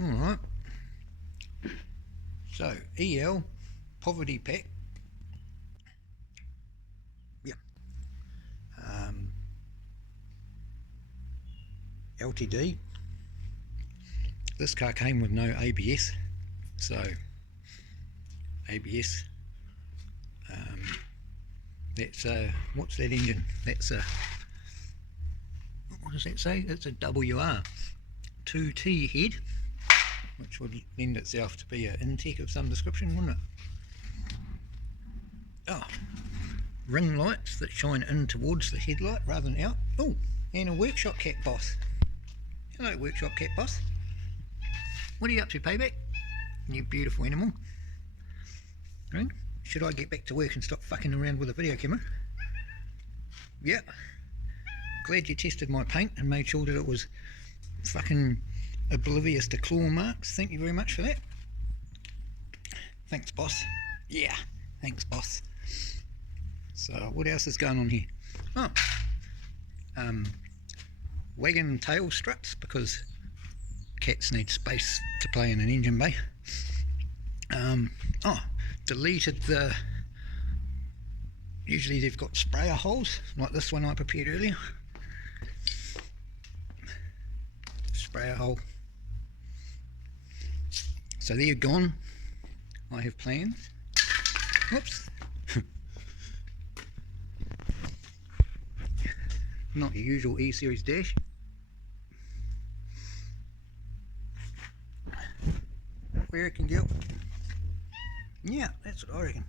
Alright. So, EL, poverty pack. Yep. LTD. This car came with no ABS. So, ABS. That's what's that engine? That's a, what does that say? It's a WR 2T head, which would lend itself to be an intake of some description, wouldn't it? Oh, ring lights that shine in towards the headlight rather than out. Oh, and a workshop cat boss. Hello, workshop cat boss. What are you up to, Payback? You beautiful animal. Right? Should I get back to work and stop fucking around with a video camera? Yeah. Glad you tested my paint and made sure that it was fucking oblivious to claw marks. Thank you very much for that. Thanks, boss. Yeah, thanks, boss. So, what else is going on here? Oh, wagon tail struts, because cats need space to play in an engine bay. Deleted the, usually they've got sprayer holes like this one I prepared earlier. Sprayer hole. So they're gone. I have plans. Whoops. Not your usual E-Series dash. Where it can go. Yeah, that's what I reckon.